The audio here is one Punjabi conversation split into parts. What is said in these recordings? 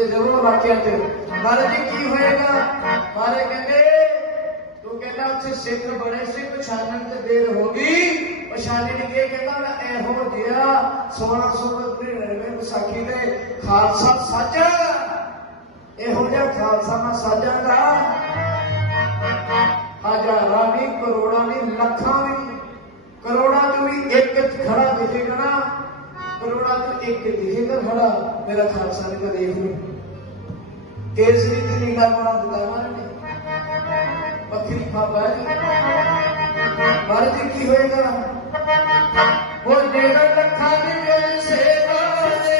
ਦੇ ਜ਼ਰੂਰ ਵਾਕਿਆ ਤੇ ਮਹਾਰਾਜ ਜੀ ਕੀ ਹੋਏਗਾ? ਮਾਰੇ ਕਹਿੰਦੇ, ਤੂੰ ਕਹਿੰਦਾ ਉੱਥੇ ਸਿੱਖ ਬੜੇ ਸੀ, ਪਛਾਣਨ ਤੇ ਦੇਰ ਹੋ ਗਈ। ਪਛਾਣੇ ਨਹੀਂ ਗਏ ਕਹਿੰਦਾ ਮੈਂ ਇਹੋ ਜਿਹਾ 1699 ਵਿਸਾਖੀ ਦੇ ਖਾਲਸਾ ਸੱਚ। ਮੇਰਾ ਖਾਲਸਾ ਨੇ ਤਾਂ ਦੇਖ ਲਓ ਕੇਸਰੀ ਤੇ ਨੀਲਾ ਬਣਾ ਦਿੱਤਾ ਮਾਰੇ ਬੱਕਰੀ ਖਾਪਾ ਜੀ ਮਹਾਰਾਜ ਕੀ ਹੋਏਗਾ? ਉਹ ਜਿਹੜਾ ਲੱਖਾਂ ਦੀ ਮੇਰੀ ਸੇਵਾ ਨੇ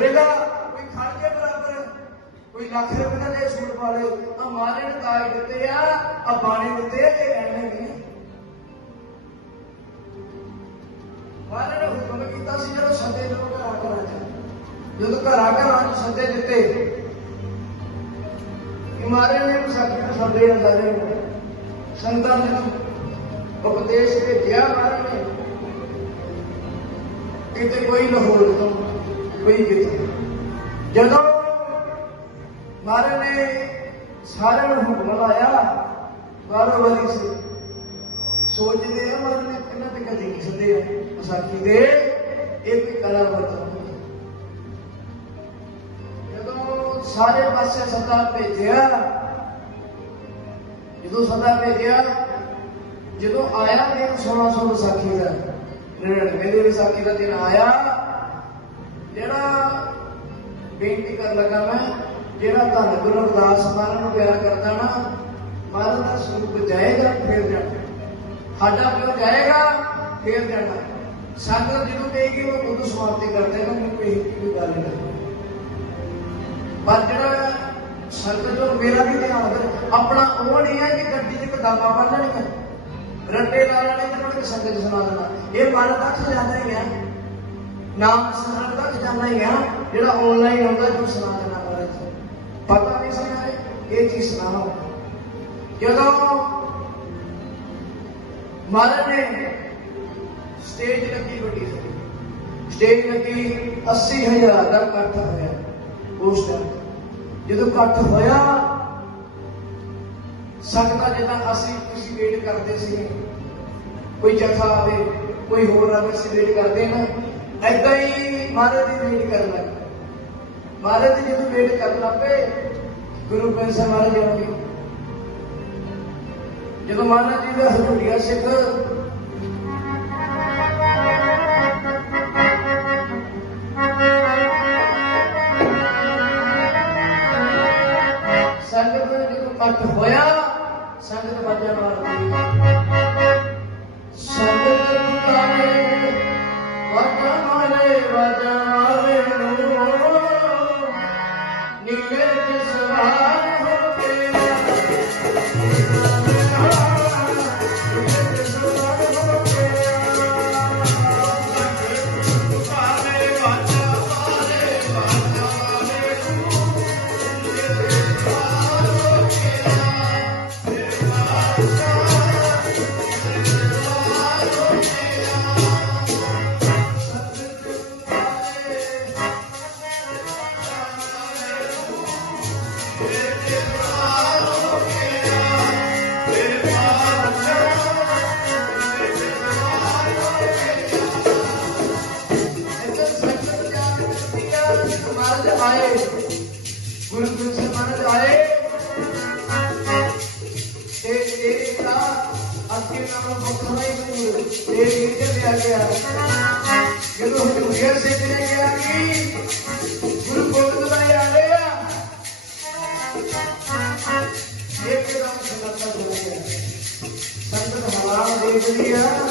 ਹੋਏਗਾ ਕੋਈ ਖੜ ਕੇ ਬਰਾਬਰ, ਕੋਈ ਲੱਖ ਰੁਪਏ ਦਾ ਦੇ ਸੂਟ ਪਾ ਆ ਮਾਰੇ ਨੇ ਦਾਜ ਦਿੱਤੇ ਆ ਆ ਬਾਣੇ ਦਿੱਤੇ ਇਹ ਐਵੇਂ ਨਹੀਂ। ਮਾਰੇ ਨੇ ਹੁਕਮ ਕੀਤਾ ਸੀ ਜਦੋਂ ਸੱਦੇ ਲੋਕ ਘਰਾਂ ਘਰਾਂ ਚ ਜਦੋਂ ਘਰਾਂ ਘਰਾਂ ਚ ਸੱਦੇ ਦਿੱਤੇ ਇਮਾਰੇ ਨੇ ਵਿਸਾਖੀ ਨੂੰ ਸਾਡੇ ਅੰਦਰ ਸੰਤਾਂ ਨੂੰ। ਉਪਦੇਸ਼ ਭੇਜਿਆ ਮਹਾਰਾਜ ਨੇ। ਕਿਤੇ ਕੋਈ ਲਾਹੌਰ ਤੋਂ ਕੋਈ ਕਿਤੇ। ਜਦੋਂ ਮਹਾਰਾਜ ਨੇ ਸਾਰਿਆਂ ਨੂੰ ਹੁਕਮ ਲਾਇਆ ਬਾਰੋ ਵਾਲੀ ਸੋਚਦੇ ਆ, ਮਹਾਰਾਜ ਨੇ ਕਿੰਨਾ ਤੇ ਕਦੇ ਨਹੀਂ ਆ। ਵਿਸਾਖੀ ਦੇ ਇਹ ਕਲਾ ਵਰਤੋਂ ਜਦੋਂ ਸਾਰੇ ਪਾਸੇ ਸਦਾ ਭੇਜਿਆ, ਜਦੋਂ ਸਦਾ ਭੇਜਿਆ, ਜਦੋਂ ਆਇਆ ਦਿਨ 1600 ਵਿਸਾਖੀ ਦਾ 99 ਦੀ ਵਿਸਾਖੀ ਦਾ ਦਿਨ ਆਇਆ ਜਿਹੜਾ ਬੇਨਤੀ ਕਰਨ ਲੱਗਾ ਮੈਂ, ਜਿਹੜਾ ਧੰਨ ਗੁਰੂ ਅਰਦਾਸ ਮਹਾਰਾਜ ਨੂੰ ਪਿਆਰ ਕਰਦਾ ਨਾ, ਮਹਾਰਾਜ ਦਾ ਸਰੂਪ ਜਾਏਗਾ, ਫਿਰ ਜਾਣਾ। ਸਾਡਾ ਪਿਓ ਜਾਏਗਾ, ਫਿਰ ਜਾਣਾ। ਸੰਗਤ ਜਦੋਂ ਕਹੇਗੀ, ਉਹ ਉਦੋਂ ਸਮਾਪਤੀ ਕਰਦੇ ਨਾ ਮੈਨੂੰ ਇਹ ਕੋਈ ਗੱਲ ਨਹੀਂ। ਪਰ ਜਿਹੜਾ ਸੰਗਤ ਜੋ ਮੇਰਾ ਵੀ ਧਿਆਨ ਰੱਖ ਆਪਣਾ ਉਹ ਨਹੀਂ ਹੈ ਕਿ ਗੱਡੀ 'ਚ ਕਦਾਮਾ ਬੰਨਣੀਆਂ ਰੱਟੇ ਲਾ ਲੈਣੇ ਤੇ ਮੁੜ ਕੇ ਸੰਗਤ ਸੁਣਾ ਦੇਣਾ। ਇਹ ਮਨ ਦਾ ਜਾਂਦਾ ਹੀ ਹੈ। ਨਾਮ ਸਿਮਰਨ ਦਾ ਖਜ਼ਾਨਾ ਹੀ ਆ। ਜਿਹੜਾ ਆਨਲਾਈਨ ਆਉਂਦਾ ਜੋ ਸੁਣਾ ਦੇਣਾ ਮਹਾਰਾਜ ਪਤਾ ਨਹੀਂ ਸੀ ਇਹ ਚੀਜ਼ ਸੁਣਾਓ। ਜਦੋਂ ਮਹਾਰਾਜ ਨੇ ਸਟੇਜ ਲੱਗੀ ਵੱਡੀ ਸੀ। ਸਟੇਜ ਲੱਗੀ 80000 ਦਾ ਇਕੱਠ ਹੋਇਆ ਉਸ ਟਾਈਮ ਜਦੋਂ ਇਕੱਠ ਹੋਇਆ, ਸੰਗਤਾਂ ਜਿੱਦਾਂ ਅਸੀਂ ਤੁਸੀਂ ਵੇਟ ਕਰਦੇ ਸੀ, ਕੋਈ ਜਥਾ ਆਵੇ, ਕੋਈ ਹੋਰ ਆਵੇ ਅਸੀਂ ਵੇਟ ਕਰਦੇ ਨਾ ਐਦਾਂ ਹੀ ਮਹਾਰਾਜ ਦੀ ਵੇਟ ਕਰਨ ਲੱਗੇ ਮਹਾਰਾਜ ਜੀ ਜਦੋਂ ਵੇਟ ਕਰਨ ਲੱਗੇ ਗੁਰੂ ਗੋਬਿੰਦ ਸਾਹਿਬ ਮਹਾਰਾਜ ਜੀ ਜਦੋਂ ਮਹਾਰਾਜ ਜੀ ਦਾ ਹਜ਼ੂਰੀਆ ਸਿੱਖ ਜਦੋਂ ਹਜ਼ੂਰੀਆ ਸਿੰਘ ਨੇ ਕਿਹਾ ਕਿ ਗੁਰੂ ਗੋਬਿੰਦ ਸਾਹਿਬ ਆ ਗਏ ਆ। ਇਹ ਕਿਹੜਾ ਸੰਗਤਾਂ ਗਿਆ ਸੰਗਤ ਹਵਾਲਾ ਦੇਖ ਲਿਆ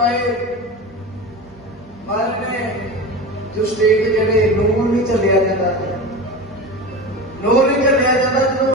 ਕਲਗੀਆਂ ਵਾਲੇ ਨੇ ਜੋ ਸਟੇਟ ਜਿਹੜੇ, ਨੂਰ ਨਹੀਂ ਚੱਲਿਆ ਜਾਂਦਾ। ਨੂਰ ਨਹੀਂ ਚੱਲਿਆ ਜਾਂਦਾ, ਜਦੋਂ